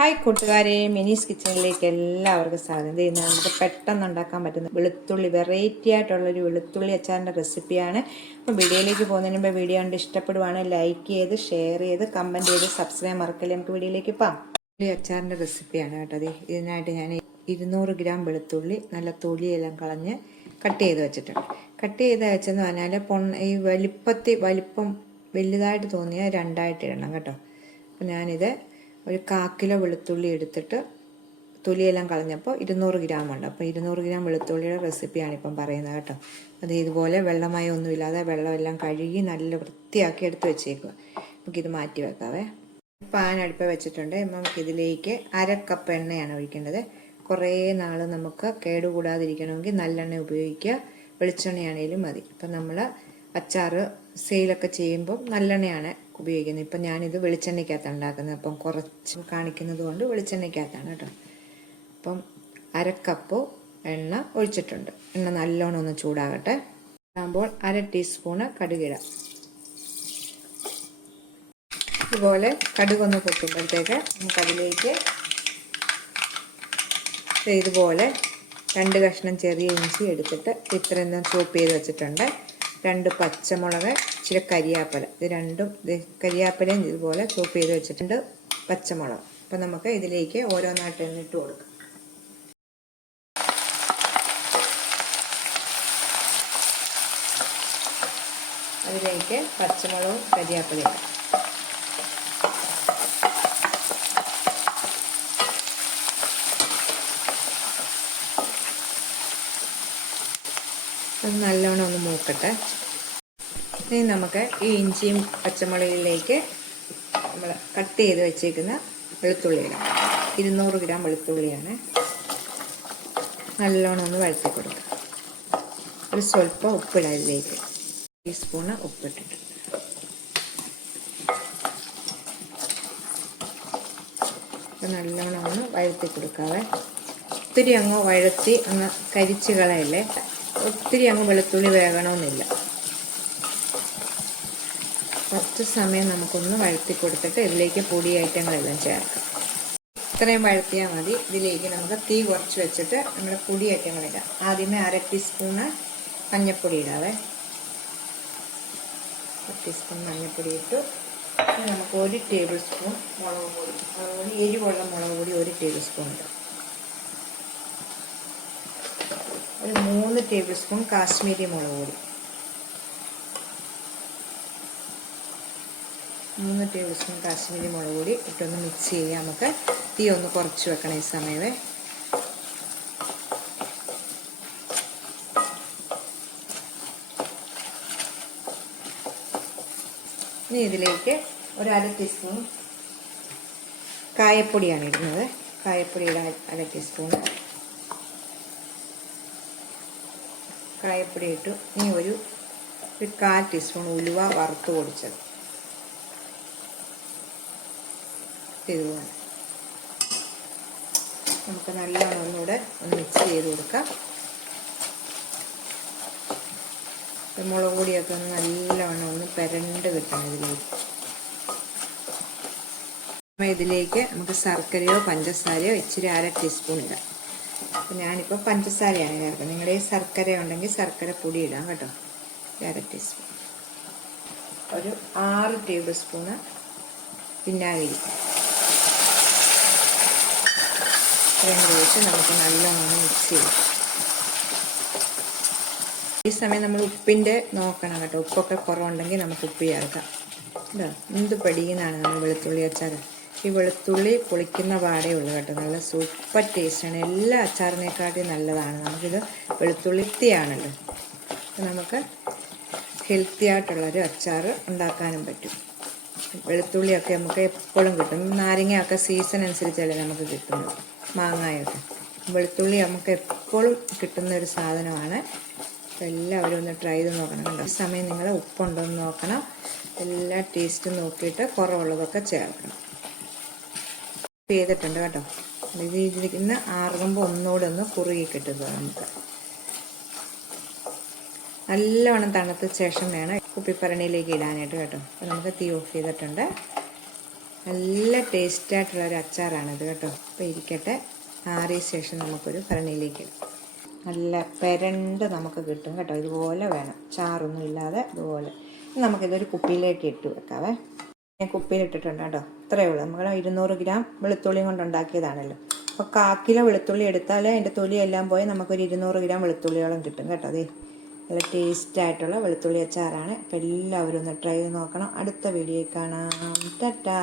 Hi കൂട്ടുകാരെ, മിനീസ് കിച്ചണിലേക്ക് എല്ലാവർക്കും സ്വാഗതം. ഇന്ന് നമുക്ക് പെട്ടെന്ന് ഉണ്ടാക്കാൻ പറ്റുന്ന വെളുത്തുള്ളി വെറൈറ്റി ആയിട്ടുള്ളൊരു വെളുത്തുള്ളി അച്ചാറിൻ്റെ റെസിപ്പിയാണ്. അപ്പം വീഡിയോയിലേക്ക് പോകുന്നതിന് മുമ്പ് വീഡിയോ കണ്ട് ഇഷ്ടപ്പെടുവാണെങ്കിൽ ലൈക്ക് ചെയ്ത് ഷെയർ ചെയ്ത് കമൻറ്റ് ചെയ്ത് സബ്സ്ക്രൈബ് മറക്കല്ലേ. നമുക്ക് വീഡിയോയിലേക്ക് പോകാം. വെളുത്തുള്ളി അച്ചാറിൻ്റെ റെസിപ്പിയാണ് കേട്ടോ. ഇതിനായിട്ട് ഞാൻ 200 ഗ്രാം വെളുത്തുള്ളി നല്ല തൊലിയെല്ലാം കളഞ്ഞ് കട്ട് ചെയ്ത് വെച്ചിട്ടുണ്ട്. കട്ട് ചെയ്ത് വെച്ചെന്ന് പറഞ്ഞാൽ ഈ വലിപ്പം വലുതായിട്ട് തോന്നിയാൽ രണ്ടായിട്ട് ഇടണം കേട്ടോ. അപ്പം ഞാനിത് ഒരു 1/4 കിലോ വെളുത്തുള്ളി എടുത്തിട്ട് തൊലിയെല്ലാം കളഞ്ഞപ്പോൾ 200 ഗ്രാം ഉണ്ട്. അപ്പോൾ 200 ഗ്രാം വെളുത്തുള്ളിയുടെ റെസിപ്പിയാണ് ഇപ്പം പറയുന്നത് കേട്ടോ. അത് ഇതുപോലെ വെള്ളമയം ഒന്നുമില്ലാതെ വെള്ളമെല്ലാം കഴുകി നല്ല വൃത്തിയാക്കി എടുത്ത് വെച്ചേക്കുക. നമുക്കിത് മാറ്റി വെക്കാവേ. പാൻ അടുപ്പ് വെച്ചിട്ടുണ്ട്. നമുക്കിതിലേക്ക് 1/2 കപ്പ് എണ്ണയാണ് ഒഴിക്കേണ്ടത്. കുറേ നാൾ നമുക്ക് കേടുകൂടാതിരിക്കണമെങ്കിൽ നല്ലെണ്ണ ഉപയോഗിക്കുക. വെളിച്ചെണ്ണയാണേലും മതി. അപ്പം നമ്മൾ അച്ചാറ് സെയിലൊക്കെ ചെയ്യുമ്പോൾ നല്ലെണ്ണയാണ് ഉപയോഗിക്കുന്നത്. ഇപ്പം ഞാനിത് വെളിച്ചെണ്ണയ്ക്കകത്താണ് ഉണ്ടാക്കുന്നത്. അപ്പം കുറച്ച് കാണിക്കുന്നത് കൊണ്ട് വെളിച്ചെണ്ണയ്ക്കകത്താണ് കേട്ടോ. അപ്പം 1/2 കപ്പ് എണ്ണ ഒഴിച്ചിട്ടുണ്ട്. എണ്ണ നല്ലോണം ഒന്ന് ചൂടാകട്ടെ. ആകുമ്പോൾ 1/2 ടീസ്പൂണ് കടുകിടാം. ഇതുപോലെ കടുകൊന്ന് പൊട്ടുമ്പോഴത്തേക്ക് നമുക്കതിലേക്ക് ഇതുപോലെ 2 കഷ്ണം ചെറിയ ഇഞ്ചി എടുത്തിട്ട് ഇത്രയും ചോപ്പ് ചെയ്ത് വെച്ചിട്ടുണ്ട്. 2 പച്ചമുളക്, ഇച്ചിരി കരിയാപ്പല, ഇത് രണ്ടും കരിയാപ്പലയും ഇതുപോലെ ചോപ്പ് ചെയ്ത് വെച്ചിട്ടുണ്ട്. പച്ചമുളക്. അപ്പം നമുക്ക് ഇതിലേക്ക് ഓരോന്നായിട്ട് ഇട്ട് കൊടുക്കാം. അതിലേക്ക് പച്ചമുളകും കരിയാപ്പലയും നല്ലോണം ഒന്ന് മൂക്കട്ടെ. ഇനി നമുക്ക് ഈ ഇഞ്ചിയും പച്ചമുളകിലേക്ക് നമ്മൾ കട്ട് ചെയ്ത് വെച്ചേക്കുന്ന വെളുത്തുള്ളിയിലാണ്. 200 ഗ്രാം വെളുത്തുള്ളിയാണ്. നല്ലോണം ഒന്ന് വഴറ്റി കൊടുക്കുക. ഒരു സ്വല്പം ഉപ്പിടാം. ഇതിലേക്ക് ടീസ്പൂണ് ഉപ്പിട്ടിട്ട് നല്ലോണം ഒന്ന് വഴറ്റി കൊടുക്കാവേ. ഒത്തിരി അങ്ങ് വഴറ്റി അങ്ങ് കരിച്ച് കളയല്ലേ. ഒത്തിരി അങ്ങ് വെളുത്തുള്ളി വേകണമെന്നില്ല. കുറച്ച് സമയം നമുക്കൊന്ന് വഴറ്റി കൊടുത്തിട്ട് ഇതിലേക്ക് പൊടി ഐറ്റങ്ങളെല്ലാം ചേർക്കാം. ഇത്രയും വഴറ്റിയാൽ മതി. ഇതിലേക്ക് നമുക്ക് തീ കുറച്ച് വെച്ചിട്ട് നമ്മുടെ പൊടി ഐറ്റങ്ങളിടാം. ആദ്യമേ 1/2 ടീസ്പൂണ് മഞ്ഞൾപ്പൊടി ഇടാവേ. 1 ടീസ്പൂൺ മഞ്ഞൾപ്പൊടി ഇട്ടു. നമുക്ക് 1 ടേബിൾ സ്പൂൺ മുളക് പൊടി, അതുപോലെ എരിവുള്ള മുളക് പൊടി 1 ടേബിൾ സ്പൂൺ ഇടാം. ഒരു 3 ടേബിൾ സ്പൂൺ കാശ്മീരി മുളക് പൊടി, 3 ടേബിൾ സ്പൂൺ കാശ്മീരി മുളക് പൊടി ഇട്ടൊന്ന് മിക്സ് ചെയ്യാം. നമുക്ക് തീ ഒന്ന് കുറച്ച് വെക്കണം ഈ സമയമേ. ഇനി ഇതിലേക്ക് ഒരു 1/2 ടീസ്പൂൺ കായപ്പൊടിയാണ് ഇടുന്നത്. കായപ്പൊടിയുടെ 1/2 ടീസ്പൂൺ കായപ്പൊടി ഇട്ടു. ഇനി ഒരു 1/4 ടീസ്പൂൺ ഉലുവ വറുത്ത് പൊടിച്ചത് ഇതുപോലെ നമുക്ക് നല്ലോണം ഒന്നുകൂടെ ഒന്ന് മിക്സ് ചെയ്ത് കൊടുക്കാം. മുളക് പൊടിയൊക്കെ ഒന്ന് നല്ലവണ്ണം ഒന്ന് പെരണ്ട് കിട്ടണം ഇതിലേക്ക് നമുക്ക് ശർക്കരയോ പഞ്ചസാരയോ ഇച്ചിരി 1/2 ടീസ്പൂൺ ഇടാം. അപ്പം ഞാനിപ്പോൾ പഞ്ചസാരയാണ് ചേർക്കുന്നത്. നിങ്ങളുടെ ഈ ശർക്കര ഉണ്ടെങ്കിൽ ശർക്കര പൊടി ഇടാം കേട്ടോ. 1/2 ടീസ്പൂൺ. ഒരു 6 ടേബിൾ സ്പൂണ് വിനാഗിരി ഒഴിച്ച് നമുക്ക് നല്ലോണം മിക്സ് ചെയ്യാം. ഈ സമയം നമ്മൾ ഉപ്പിൻ്റെ നോക്കണം കേട്ടോ. ഉപ്പൊക്കെ കുറവുണ്ടെങ്കിൽ നമുക്ക് ഉപ്പ് ചേർക്കാം. എന്ത് പടിയുന്നതാണ് നമ്മൾ വെളുത്തുള്ളി അച്ചാർ. ഈ വെളുത്തുള്ളി പൊളിക്കുന്ന പാടേ ഉള്ളൂ കേട്ടോ. നല്ല സൂപ്പർ ടേസ്റ്റാണ്. എല്ലാ അച്ചാറിനെക്കാട്ടും നല്ലതാണ്. നമുക്കിത് വെളുത്തുള്ളിത്തിയാണല്ലോ. നമുക്ക് ഹെൽത്തി ആയിട്ടുള്ളൊരു അച്ചാർ ഉണ്ടാക്കാനും പറ്റും. വെളുത്തുള്ളിയൊക്കെ നമുക്ക് എപ്പോഴും കിട്ടും. നാരങ്ങയൊക്കെ സീസൺ അനുസരിച്ചല്ലേ നമുക്ക് കിട്ടുന്നത്. മാങ്ങയൊക്കെ വെളുത്തുള്ളി നമുക്ക് എപ്പോഴും കിട്ടുന്ന ഒരു സാധനമാണ്. അപ്പോൾ എല്ലാവരും ഒന്ന് ട്രൈ ചെയ്ത് നോക്കണം കേട്ടോ. ഈ സമയം നിങ്ങൾ ഉപ്പുണ്ടോ എന്ന് നോക്കണം. എല്ലാ ടേസ്റ്റും നോക്കിയിട്ട് കുറവുള്ളതൊക്കെ ചേർക്കണം. ചെയ്തിട്ടുണ്ട് കേട്ടോ. ഇത് ഇതിരിക്കുന്ന ആറുമ്പോൾ ഒന്നുകൂടെ ഒന്ന് കുറുകി കിട്ടുക. നമുക്ക് നല്ലവണ്ണം തണുത്ത ശേഷം വേണം കുപ്പിപ്പരണിയിലേക്ക് ഇടാനായിട്ട് കേട്ടോ. അപ്പോൾ നമുക്ക് തീ ഓഫ് ചെയ്തിട്ടുണ്ട്. നല്ല ടേസ്റ്റായിട്ടുള്ളൊരു അച്ചാറാണിത് കേട്ടോ. അപ്പോൾ ഇരിക്കട്ടെ, ആറിയ ശേഷം നമുക്കൊരു ഭരണിയിലേക്ക് നല്ല പെരണ്ട് നമുക്ക് കിട്ടും കേട്ടോ. ഇതുപോലെ വേണം, ചാറൊന്നും ഇല്ലാതെ ഇതുപോലെ. നമുക്കിതൊരു കുപ്പിയിലേക്ക് ഇട്ട് വെക്കാവേ. ഞാൻ കുപ്പിയിലിട്ടിട്ടുണ്ട് കേട്ടോ. ഇത്രയേ ഉള്ളൂ. നമ്മൾ 200 ഗ്രാം വെളുത്തുള്ളിയും കൊണ്ട് ഉണ്ടാക്കിയതാണല്ലോ. അപ്പോൾ 1/4 കിലോ വെളുത്തുള്ളി എടുത്താൽ അതിൻ്റെ തൊലിയെല്ലാം പോയി നമുക്കൊരു 200 ഗ്രാം വെളുത്തുള്ളിയോളം കിട്ടും കേട്ടോ. അതേ നല്ല ടേസ്റ്റായിട്ടുള്ള വെളുത്തുള്ളി അച്ചാറാണ്. അപ്പോൾ എല്ലാവരും ഒന്ന് ട്രൈ ചെയ്ത് നോക്കണം. അടുത്ത വീഡിയോയിൽ കാണാം. ടാറ്റാ.